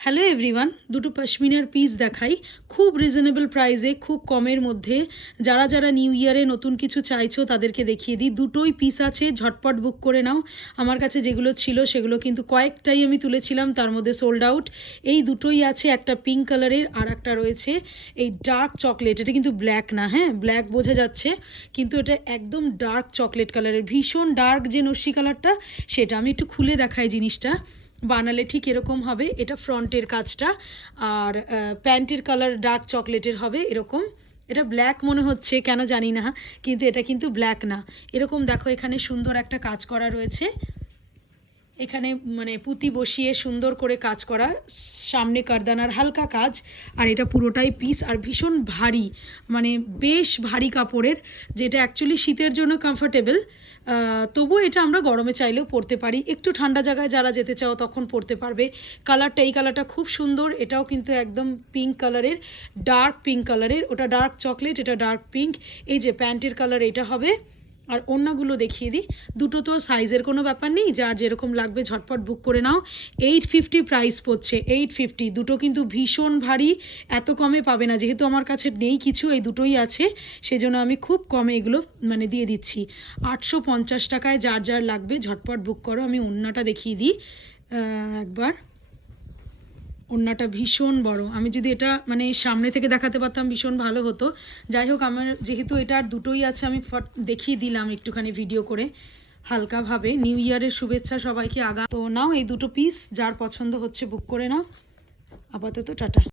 Hello everyone, দুটো পশমিনার piece দেখাই খুব রিজনেবল প্রাইসে, খুব কমের মধ্যে। যারা যারা নিউ ইয়ারে নতুন কিছু চাইছো তাদেরকে দেখিয়ে দিই। দুটোই পিস আছে, ঝটপট বুক করে নাও। আমার কাছে যেগুলো ছিল সেগুলো কিন্তু কয়েকটাই আমি তুলেছিলাম, তার মধ্যে সোল্ড আউট। এই দুটোই আছে, একটা পিঙ্ক কালারের আর একটা রয়েছে এই ডার্ক চকলেট। এটা কিন্তু ব্ল্যাক না, হ্যাঁ ব্ল্যাক বোঝা যাচ্ছে, কিন্তু এটা একদম ডার্ক চকলেট কালারের, ভীষণ ডার্ক যে নস্যি কালারটা সেটা। আমি একটু খুলে দেখাই জিনিসটা, বানালে ঠিক এরকম হবে। এটা ফ্রন্টের কাজটা, আর প্যান্টের কালার ডার্ক চকলেটের হবে এরকম। এটা ব্ল্যাক মনে হচ্ছে কেন জানি না, কিন্তু এটা কিন্তু ব্ল্যাক না। এরকম দেখো, এখানে সুন্দর একটা কাজ করা রয়েছে, এখানে মানে পুঁতি বসিয়ে সুন্দর করে কাজ করা, সামনে কারদানার হালকা কাজ। আর এটা পুরোটাই পিস, আর ভীষণ ভারী, মানে বেশ ভারী কাপড়ের, যেটা অ্যাকচুয়ালি শীতের জন্য কমফোর্টেবল। তবুও এটা আমরা গরমে চাইলেও পরতে পারি, একটু ঠান্ডা জায়গায় যারা যেতে চাও তখন পরতে পারবে। কালারটা, এই কালারটা খুব সুন্দর, এটাও কিন্তু একদম পিঙ্ক কালারের, ডার্ক পিঙ্ক কালারের। ওটা ডার্ক চকলেট, এটা ডার্ক পিঙ্ক। এই যে প্যান্টের কালার এটা হবে। আর ওড়নাগুলো দেখিয়ে দিই, দুটো তো সাইজের কোনো ব্যাপার নেই, যার যেরকম লাগবে ঝটপট বুক করে নাও। 850 প্রাইস পড়ছে, 850। দুটো কিন্তু ভীষণ ভারী, এত কমে পাবে না। যেহেতু আমার কাছে নেই কিছু, এই দুটোই আছে, সেজন্য আমি খুব কমে এগুলো মানে দিয়ে দিচ্ছি। 850 টাকায় যার যার লাগবে ঝটপট বুক করো। আমি ওড়নাটা দেখিয়ে দিই একবার। ওড়নাটা ভীষণ বড়, আমি যদি এটা মানে সামনে থেকে দেখাতে পারতাম ভীষণ ভালো হতো। যাই হোক, আমার যেহেতু এটা আর দুটোই আছে, আমি দেখিয়ে দিলাম একটুখানি ভিডিও করে হালকাভাবে। নিউ ইয়ারের শুভেচ্ছা সবাইকে। তো নাও এই দুটো পিস, যার পছন্দ হচ্ছে বুক করে নাও। আপাতত টাটা।